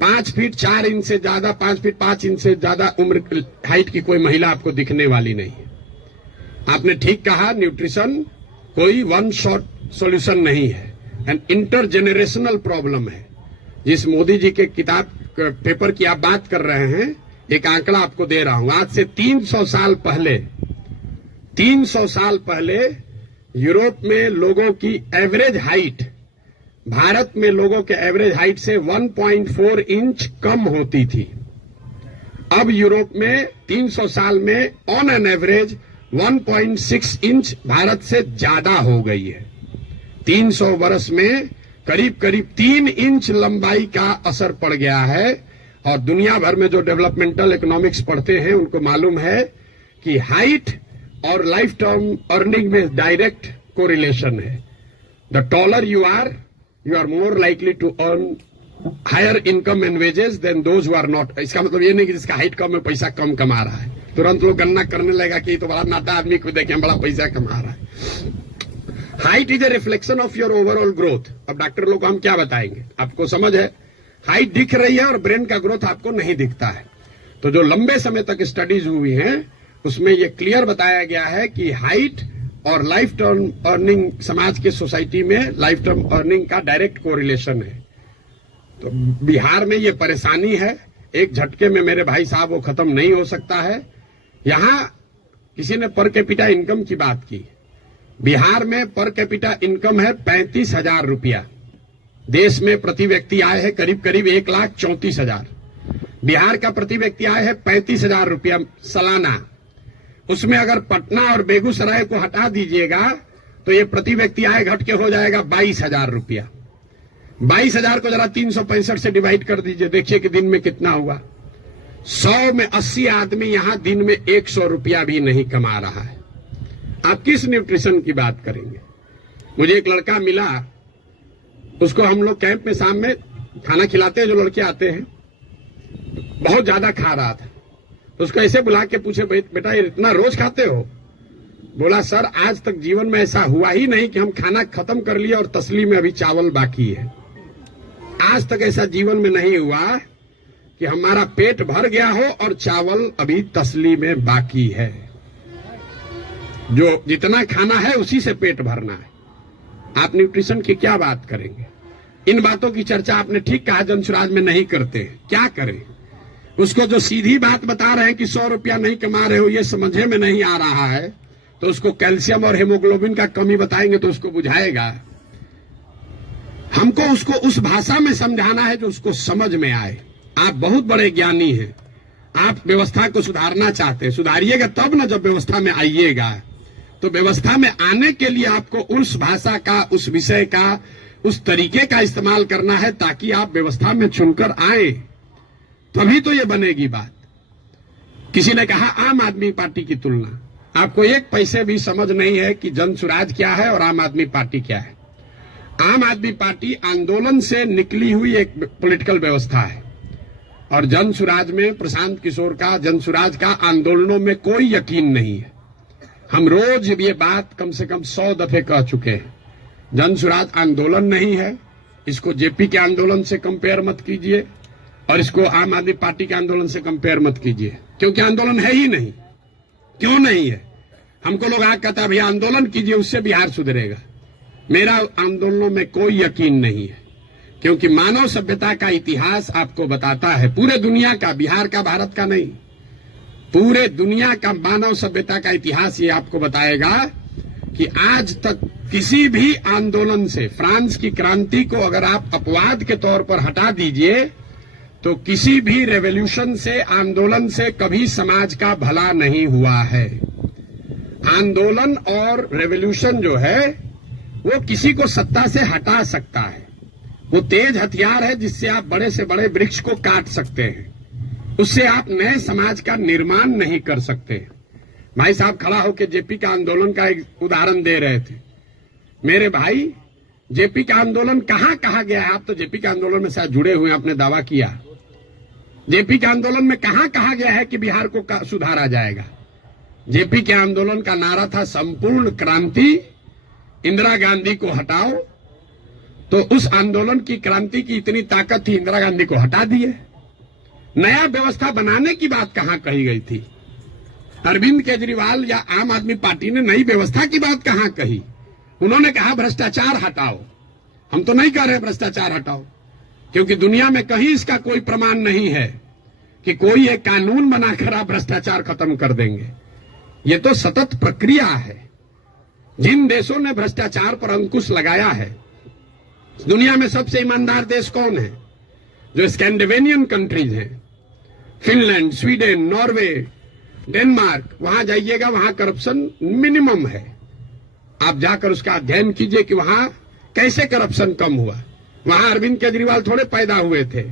5 फीट 4 इंच से ज्यादा, 5 फीट 5 इंच से ज्यादा उम्र हाइट की कोई महिला आपको दिखने वाली नहीं है। आपने ठीक कहा, न्यूट्रिशन कोई वन शॉट सॉल्यूशन नहीं है, एंड इंटरजेनरेशनल प्रॉब्लम है। जिस मोदी जी के किताब पेपर की आप बात कर रहे हैं, एक आंकड़ा आपको दे रहा हूं, आज से 300 साल पहले यूरोप में लोगों की एवरेज हाइट भारत में लोगों के एवरेज हाइट से 1.4 इंच कम होती थी। अब यूरोप में 300 साल में on an average 1.6 inch Bharat से ज्यादा हो गई है। 300 वर्ष में करीब करीब 3 इंच लंबाई का असर पड़ गया है। और दुनिया भर में जो डेवलपमेंटल इकोनॉमिक्स पढ़ते हैं उनको मालूम है कि हाइट और लाइफ टर्म अर्निंग में डायरेक्ट कोरिलेशन है। The taller you are more likely to earn higher income and wages than those who are not. इसका मतलब ये नहीं कि जिसका हाइट कम है पैसा कम कमा रहा है, तुरंत लोग गणना करने लगेगा कि तो बड़ा नाटा आदमी को देखें बड़ा पैसा कमा रहा है। Height is a reflection of your overall growth. अब डॉक्टर लोग को हम क्या बताएंगे, आपको समझ है, हाइट दिख रही है और ब्रेन का ग्रोथ आपको नहीं दिखता है। तो जो लंबे समय तक स्टडीज हुई हैं उसमें यह क्लियर बताया गया है कि हाइट और लाइफ टर्म अर्निंग, समाज के सोसाइटी में लाइफ टर्म अर्निंग का डायरेक्ट कोरिलेशन है। तो बिहार में ये परेशानी है, एक झटके में मेरे भाई साहब वो खत्म नहीं हो सकता है। यहां किसी ने पर कैपिटा इनकम की बात की, बिहार में पर कैपिटा इनकम है 35,000 रुपया। देश में प्रति व्यक्ति आय है करीब करीब 1,34,000। बिहार का प्रति व्यक्ति आय है 35,000 रुपया सालाना। उसमें अगर पटना और बेगूसराय को हटा दीजिएगा तो ये प्रति व्यक्ति आय घट के हो जाएगा 22,000 रुपया। 22,000 को जरा 365 से डिवाइड कर दीजिए, देखिए कि दिन में कितना हुआ। 100 में 80 आदमी यहां दिन में 100 रुपया भी नहीं कमा रहा है। आप किस न्यूट्रिशन की बात करेंगे। मुझे एक लड़का मिला, उसको हम लोग कैंप में शाम में खाना खिलाते हैं, जो लड़के आते हैं, बहुत ज्यादा खा रहा था। तो उसको ऐसे बुला के पूछे, बेटा ये इतना रोज खाते हो? बोला सर आज तक जीवन में ऐसा हुआ ही नहीं कि हम खाना खत्म कर लिए और तसली में अभी चावल बाकी है। आज तक ऐसा जीवन में नहीं हुआ कि हमारा पेट भर गया हो और चावल अभी तसली में बाकी है। जो जितना खाना है उसी से पेट भरना है। आप न्यूट्रिशन की क्या बात करेंगे। इन बातों की चर्चा आपने ठीक कहा जनसुराज में नहीं करते। क्या करें, उसको जो सीधी बात बता रहे हैं कि 100 रुपया नहीं कमा रहे हो ये समझे में नहीं आ रहा है, तो उसको कैल्शियम और हेमोग्लोबिन का कमी बताएंगे तो उसको बुझाएगा। हमको उसको उस भाषा में समझाना है जो उसको समझ में आए। आप बहुत बड़े ज्ञानी हैं, आप व्यवस्था को सुधारना चाहते हैं, सुधारिएगा तब ना, जब व्यवस्था में आइएगा। तो व्यवस्था में आने के लिए आपको उस भाषा का, उस विषय का, उस तरीके का इस्तेमाल करना है ताकि आप व्यवस्था में चुनकर आए, तभी तो ये बनेगी बात। किसी ने कहा आम आदमी पार्टी की तुलना, आपको एक पैसे भी समझ नहीं है कि जनसुराज क्या है और आम आदमी पार्टी क्या है। आम आदमी पार्टी आंदोलन से निकली हुई एक पॉलिटिकल व्यवस्था है और जनसुराज में प्रशांत किशोर का, जनसुराज का आंदोलनों में कोई यकीन नहीं है। हम रोज ये बात कम से कम 100 दफे कह चुके हैं। जनसुराज आंदोलन नहीं है, इसको जेपी के आंदोलन से कंपेयर मत कीजिए और इसको आम आदमी पार्टी के आंदोलन से कंपेयर मत कीजिए, क्योंकि आंदोलन है ही नहीं। क्यों नहीं है? हमको लोग आगे कहता है भैया आंदोलन कीजिए उससे बिहार सुधरेगा। मेरा आंदोलनों में कोई यकीन नहीं है, क्योंकि मानव सभ्यता का इतिहास आपको बताता है, पूरे दुनिया का, बिहार का, भारत का नहीं, पूरे दुनिया का मानव सभ्यता का इतिहास ये आपको बताएगा कि आज तक किसी भी आंदोलन से, फ्रांस की क्रांति को अगर आप अपवाद के तौर पर हटा दीजिए तो किसी भी रेवोल्यूशन से, आंदोलन से कभी समाज का भला नहीं हुआ है। आंदोलन और रेवोल्यूशन जो है वो किसी को सत्ता से हटा सकता है, वो तेज हथियार है जिससे आप बड़े से बड़े वृक्ष को काट सकते हैं, उससे आप नए समाज का निर्माण नहीं कर सकते। भाई साहब खड़ा होकर जेपी का आंदोलन का एक उदाहरण दे रहे थे। मेरे भाई, जेपी का आंदोलन कहां कहा गया है? आप तो जेपी के आंदोलन में शायद जुड़े हुए हैं, आपने दावा किया। जेपी के आंदोलन में कहां कहा गया है कि बिहार को सुधारा जाएगा? जेपी के आंदोलन का नारा था संपूर्ण क्रांति, इंदिरा गांधी को हटाओ। तो उस आंदोलन की, क्रांति की इतनी ताकत थी, इंदिरा गांधी को हटा दिए। नया व्यवस्था बनाने की बात कहां कही गई थी? अरविंद केजरीवाल या आम आदमी पार्टी ने नई व्यवस्था की बात कहां कही? उन्होंने कहा भ्रष्टाचार हटाओ। हम तो नहीं कह रहे भ्रष्टाचार हटाओ, क्योंकि दुनिया में कहीं इसका कोई प्रमाण नहीं है कि कोई एक कानून बनाकर आप भ्रष्टाचार खत्म कर देंगे। ये तो सतत प्रक्रिया है। जिन देशों ने भ्रष्टाचार पर अंकुश लगाया है, दुनिया में सबसे ईमानदार देश कौन है? जो स्कैंडिनेवियन कंट्रीज हैं, फिनलैंड, स्वीडन, नॉर्वे, डेनमार्क, वहां जाइएगा, वहां करप्शन मिनिमम है। आप जाकर उसका अध्ययन कीजिए कि वहां कैसे करप्शन कम हुआ। वहां अरविंद केजरीवाल थोड़े पैदा हुए थे,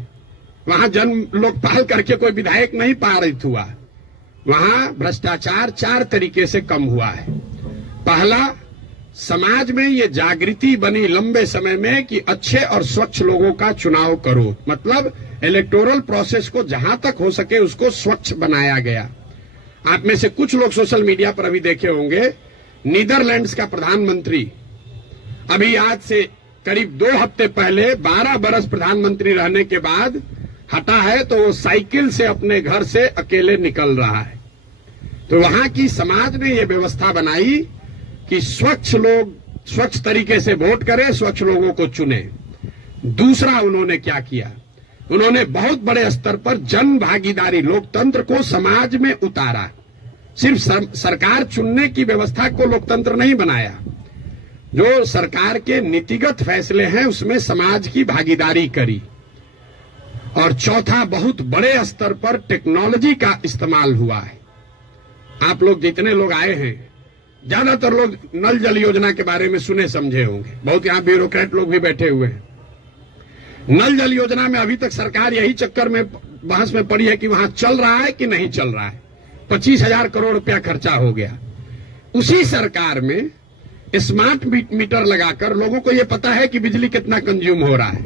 वहां जन्म लोकपाल करके कोई विधायक नहीं पारित हुआ। वहां भ्रष्टाचार 4 तरीके से कम हुआ है। पहला, समाज में ये जागृति बनी लंबे समय में कि अच्छे और स्वच्छ लोगों का चुनाव करो, मतलब इलेक्टोरल प्रोसेस को जहां तक हो सके उसको स्वच्छ बनाया गया। आप में से कुछ लोग सोशल मीडिया पर अभी देखे होंगे, नीदरलैंड्स का प्रधानमंत्री अभी आज से करीब 2 हफ्ते पहले 12 बरस प्रधानमंत्री रहने के बाद हटा है, तो वो साइकिल से अपने घर से अकेले निकल रहा है। तो वहां की समाज ने ये व्यवस्था बनाई कि स्वच्छ लोग स्वच्छ तरीके से वोट करें, स्वच्छ लोगों को चुने। दूसरा उन्होंने क्या किया? उन्होंने बहुत बड़े स्तर पर जन भागीदारी, लोकतंत्र को समाज में उतारा। सिर्फ सरकार चुनने की व्यवस्था को लोकतंत्र नहीं बनाया, जो सरकार के नीतिगत फैसले हैं उसमें समाज की भागीदारी करी। और चौथा, बहुत बड़े स्तर पर टेक्नोलॉजी का इस्तेमाल हुआ है। आप लोग जितने लोग आए हैं, ज्यादातर लोग नल जल योजना के बारे में सुने समझे होंगे, बहुत यहां ब्यूरोक्रेट लोग भी बैठे हुए हैं। नल जल योजना में अभी तक सरकार यही चक्कर में बहस में पड़ी है कि वहां चल रहा है कि नहीं चल रहा है। 25,000 करोड़ रुपया खर्चा हो गया। उसी सरकार में स्मार्ट मीटर लगाकर लोगों को यह पता है कि बिजली कितना कंज्यूम हो रहा है,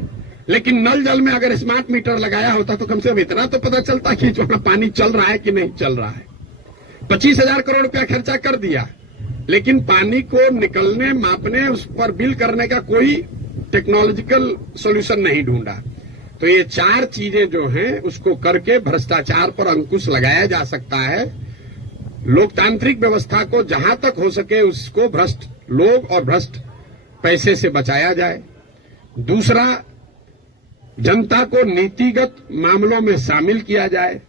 लेकिन नल जल में अगर स्मार्ट मीटर लगाया होता तो कम से कम इतना तो पता चलता कि वहां पानी चल रहा है कि नहीं चल रहा है। 25,000 करोड़ रुपया खर्चा कर दिया, लेकिन पानी को निकलने, मापने, उस पर बिल करने का कोई टेक्नोलॉजिकल सॉल्यूशन नहीं ढूंढा। तो ये 4 चीजें जो हैं उसको करके भ्रष्टाचार पर अंकुश लगाया जा सकता है। लोकतांत्रिक व्यवस्था को जहां तक हो सके उसको भ्रष्ट लोग और भ्रष्ट पैसे से बचाया जाए। दूसरा, जनता को नीतिगत मामलों में शामिल किया जाए।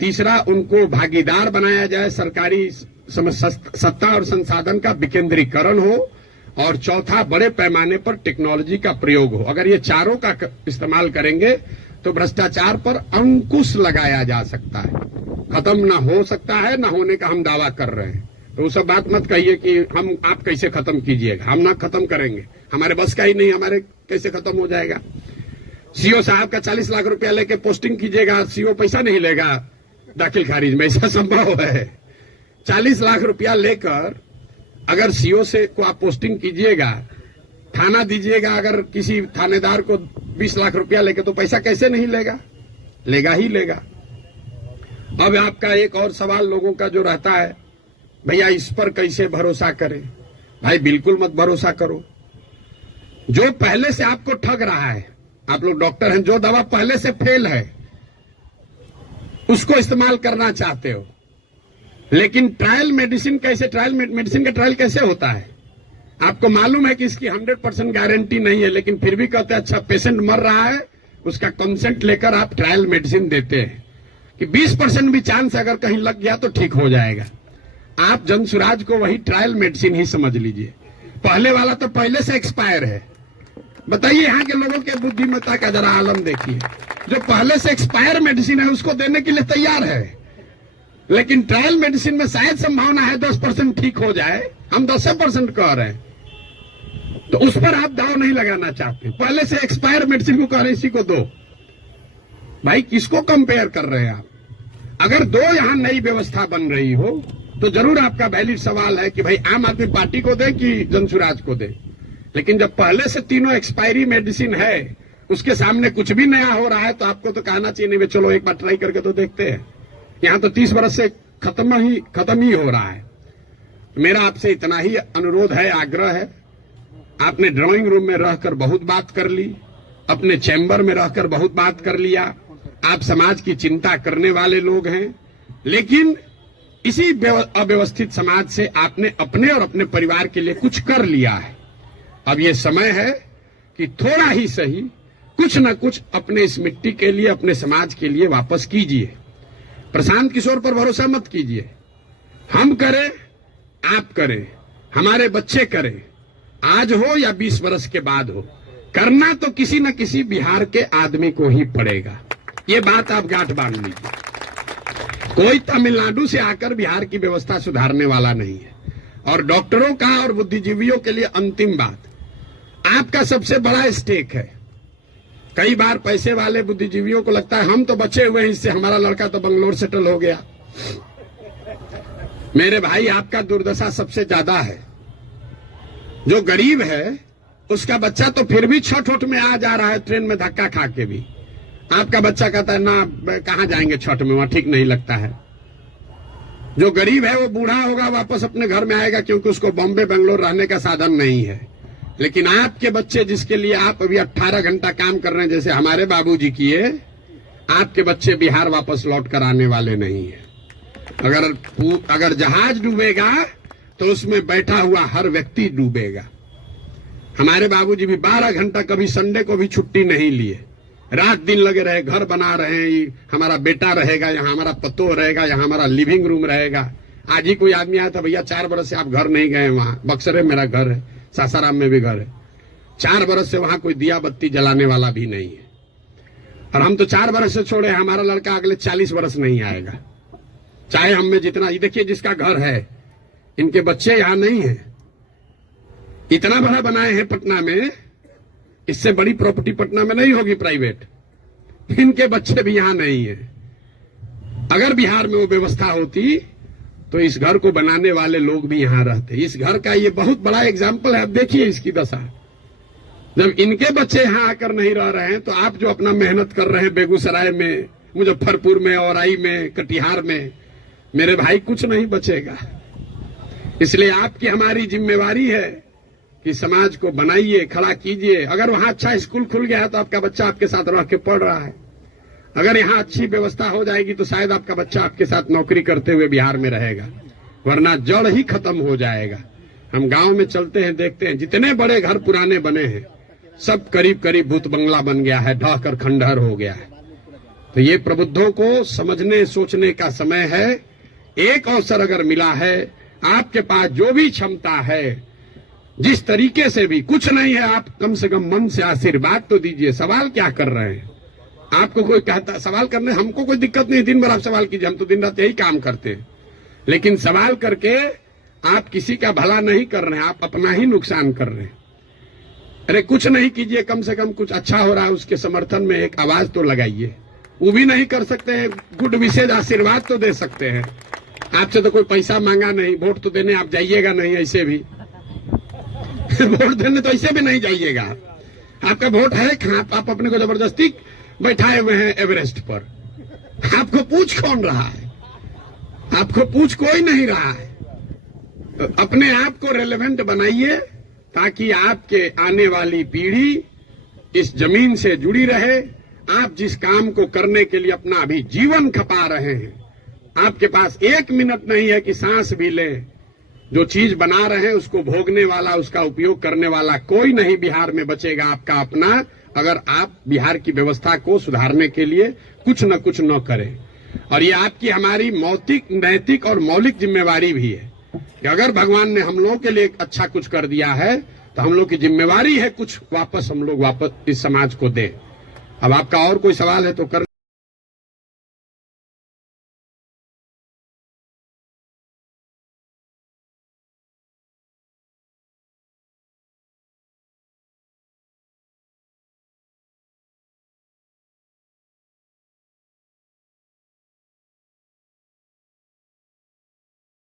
तीसरा, उनको भागीदार बनाया जाए, सरकारी सत्ता और संसाधन का विकेंद्रीकरण हो। और चौथा, बड़े पैमाने पर टेक्नोलॉजी का प्रयोग हो। अगर ये चारों का इस्तेमाल करेंगे तो भ्रष्टाचार पर अंकुश लगाया जा सकता है। खत्म ना हो सकता है, ना होने का हम दावा कर रहे हैं। तो वो सब बात मत कहिए कि आप कैसे खत्म कीजिएगा, हम ना खत्म करेंगे, हमारे बस का ही नहीं, हमारे कैसे खत्म हो जाएगा। सीओ साहब का 40 लाख रुपया लेके पोस्टिंग कीजिएगा, सीओ पैसा नहीं लेगा दाखिल खारिज में, ऐसा संभव है? 40 लाख रुपया लेकर अगर सीओ से को आप पोस्टिंग कीजिएगा, थाना दीजिएगा, अगर किसी थानेदार को 20 लाख रुपया लेके, तो पैसा कैसे नहीं लेगा? लेगा ही लेगा। अब आपका एक और सवाल लोगों का जो रहता है, भैया इस पर कैसे भरोसा करें? भाई बिल्कुल मत भरोसा करो। जो पहले से आपको ठग रहा है, आप लोग डॉक्टर हैं, जो दवा पहले से फेल है उसको इस्तेमाल करना चाहते हो, लेकिन ट्रायल मेडिसिन कैसे, ट्रायल मेडिसिन का ट्रायल कैसे होता है? आपको मालूम है कि इसकी 100% गारंटी नहीं है, लेकिन फिर भी कहते हैं अच्छा पेशेंट मर रहा है, उसका कंसेंट लेकर आप ट्रायल मेडिसिन देते हैं कि 20% भी चांस अगर कहीं लग गया तो ठीक हो जाएगा। आप जनसुराज को वही ट्रायल मेडिसिन ही समझ लीजिए। पहले वाला तो पहले से एक्सपायर है। बताइए यहाँ के लोगों के बुद्धिमत्ता का जरा आलम देखिए। जो पहले से एक्सपायर मेडिसिन है उसको देने के लिए तैयार है, लेकिन ट्रायल मेडिसिन में शायद संभावना है 10% ठीक हो जाए, हम 10% कह रहे हैं, तो उस पर आप दाव नहीं लगाना चाहते। पहले से एक्सपायर मेडिसिन को कह रहे इसी को दो। भाई किसको कंपेयर कर रहे हैं आप? अगर दो यहां नई व्यवस्था बन रही हो तो जरूर आपका वैलिड सवाल है कि भाई आम आदमी पार्टी को दे कि जनसुराज को दे। लेकिन जब पहले से तीनों एक्सपायरी मेडिसिन है, उसके सामने कुछ भी नया हो रहा है, तो आपको तो कहना चाहिए नहीं, चलो एक बार ट्राई करके तो देखते हैं। यहां तो 30 वर्ष से खत्म ही हो रहा है। मेरा आपसे इतना ही अनुरोध है, आग्रह है। आपने ड्राइंग रूम में रहकर बहुत बात कर ली, अपने चैम्बर में रहकर बहुत बात कर लिया। आप समाज की चिंता करने वाले लोग हैं, लेकिन इसी अव्यवस्थित समाज से आपने अपने और अपने परिवार के लिए कुछ कर लिया है। अब ये समय है कि थोड़ा ही सही कुछ न कुछ अपने इस मिट्टी के लिए, अपने समाज के लिए वापस कीजिए। प्रशांत किशोर पर भरोसा मत कीजिए। हम करें, आप करें, हमारे बच्चे करें, आज हो या 20 वर्ष के बाद हो, करना तो किसी न किसी बिहार के आदमी को ही पड़ेगा। ये बात आप गांठ बांध लीजिए। कोई तमिलनाडु से आकर बिहार की व्यवस्था सुधारने वाला नहीं है। और डॉक्टरों का और बुद्धिजीवियों के लिए अंतिम बात, आपका सबसे बड़ा स्टेक है। कई बार पैसे वाले बुद्धिजीवियों को लगता है हम तो बचे हुए हैं, इससे हमारा लड़का तो बंगलोर सेटल हो गया। मेरे भाई, आपका दुर्दशा सबसे ज्यादा है। जो गरीब है उसका बच्चा तो फिर भी छठ उठ में आ जा रहा है, ट्रेन में धक्का खा के भी। आपका बच्चा कहता है ना, कहां जाएंगे छठ में, वहां ठीक नहीं लगता है। जो गरीब है वो बूढ़ा होगा, वापस अपने घर में आएगा, क्योंकि उसको बॉम्बे बेंगलोर रहने का साधन नहीं है। लेकिन आपके बच्चे, जिसके लिए आप अभी 18 घंटा काम कर रहे हैं, जैसे हमारे बाबूजी किए, आपके बच्चे बिहार वापस लौट कर आने वाले नहीं है। अगर जहाज डूबेगा तो उसमें बैठा हुआ हर व्यक्ति डूबेगा। हमारे बाबूजी भी 12 घंटा, कभी संडे को भी छुट्टी नहीं लिए, रात दिन लगे रहे, घर बना रहे हैं। हमारा बेटा रहेगा यहाँ, हमारा पतोह रहेगा यहाँ, हमारा लिविंग रूम रहेगा। आज ही कोई आदमी आया था, भैया 4 बरस से आप घर नहीं गए, वहां बक्सर में मेरा घर है, सासाराम में भी घर है, 4 बरस से वहां कोई दिया बत्ती जलाने वाला भी नहीं है। और हम तो 4 बरस से छोड़े, हमारा लड़का अगले 40 बरस नहीं आएगा, चाहे हम में जितना। ये देखिए, जिसका घर है, इनके बच्चे यहां नहीं है। इतना बड़ा बनाए हैं पटना में, इससे बड़ी प्रॉपर्टी पटना में नहीं होगी प्राइवेट। इनके बच्चे भी यहां नहीं है। अगर बिहार में वो व्यवस्था होती तो इस घर को बनाने वाले लोग भी यहां रहते। इस घर का ये बहुत बड़ा एग्जाम्पल है। अब देखिए इसकी दशा। जब इनके बच्चे यहां आकर नहीं रह रहे हैं, तो आप जो अपना मेहनत कर रहे हैं बेगूसराय में, मुजफ्फरपुर में, औराई में, कटिहार में, मेरे भाई कुछ नहीं बचेगा। इसलिए आपकी हमारी जिम्मेवारी है कि समाज को बनाइए, खड़ा कीजिए। अगर वहां अच्छा स्कूल खुल गया है तो आपका बच्चा आपके साथ रह के पढ़ रहा है। अगर यहाँ अच्छी व्यवस्था हो जाएगी तो शायद आपका बच्चा आपके साथ नौकरी करते हुए बिहार में रहेगा, वरना जड़ ही खत्म हो जाएगा। हम गांव में चलते हैं, देखते हैं, जितने बड़े घर पुराने बने हैं सब करीब करीब भूत बंगला बन गया है, ढह कर खंडहर हो गया है। तो ये प्रबुद्धों को समझने सोचने का समय है। एक अवसर अगर मिला है, आपके पास जो भी क्षमता है, जिस तरीके से भी, कुछ नहीं है, आप कम से कम मन से आशीर्वाद तो दीजिए। सवाल क्या कर रहे हैं? आपको कोई कहता सवाल करने, हमको कोई दिक्कत नहीं, दिन भर आप सवाल कीजिए, हम तो दिन रात यही काम करते हैं। लेकिन सवाल करके आप किसी का भला नहीं कर रहे हैं, आप अपना ही नुकसान कर रहे हैं। अरे कुछ नहीं कीजिए, कम से कम कुछ अच्छा हो रहा है उसके समर्थन में एक आवाज तो लगाइए। वो भी नहीं कर सकते हैं, गुड विशेष आशीर्वाद तो दे सकते हैं। आपसे तो कोई पैसा मांगा नहीं, वोट तो देने आप जाइएगा नहीं, ऐसे भी वोट देने तो ऐसे भी नहीं जाइएगा। आपका वोट है कहां? आप अपने को जबरदस्ती बैठाए हुए हैं एवरेस्ट पर। आपको पूछ कौन रहा है? आपको पूछ कोई नहीं रहा है। अपने आप को रेलेवेंट बनाइए, ताकि आपके आने वाली पीढ़ी इस जमीन से जुड़ी रहे। आप जिस काम को करने के लिए अपना अभी जीवन खपा रहे हैं, आपके पास 1 मिनट नहीं है कि सांस भी लें। जो चीज बना रहे हैं उसको भोगने वाला, उसका उपयोग करने वाला कोई नहीं बिहार में बचेगा आपका अपना, अगर आप बिहार की व्यवस्था को सुधारने के लिए कुछ न कुछ न करें। और ये आपकी हमारी नैतिक और मौलिक जिम्मेवारी भी है कि अगर भगवान ने हम लोगों के लिए अच्छा कुछ कर दिया है तो हम लोग की जिम्मेवारी है कुछ वापस हम लोग इस समाज को दें। अब आपका और कोई सवाल है तो कर